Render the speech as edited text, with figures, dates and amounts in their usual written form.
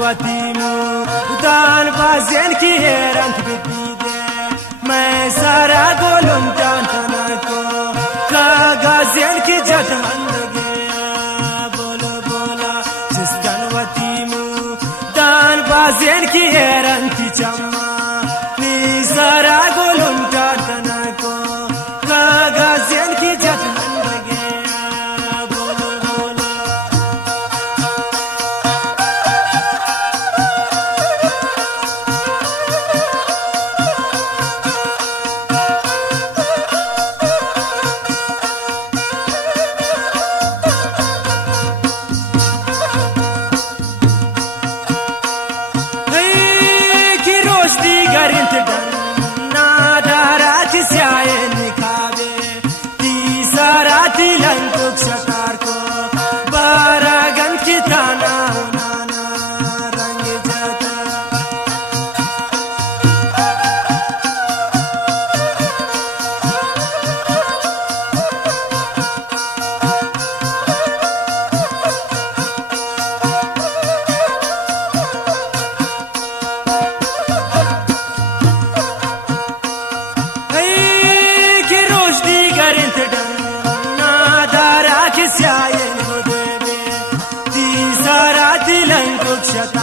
वतीनु दान बाजेन की हेरंत बिपीदे मैं सारा गोलुम टांटना को कागजेन की जतहंद गया बोलो बोला जिसकन वतीनु दान बाजेन की हेरंत चम्मा नी सारा गोलुम टांटना को कागजेन की जतहंद गया बोलो बोला शतार को बारागन की थाना नाना रंग जाता की रोशनी गरिंत स्यायन हो देवे ती सारा दिलंग शता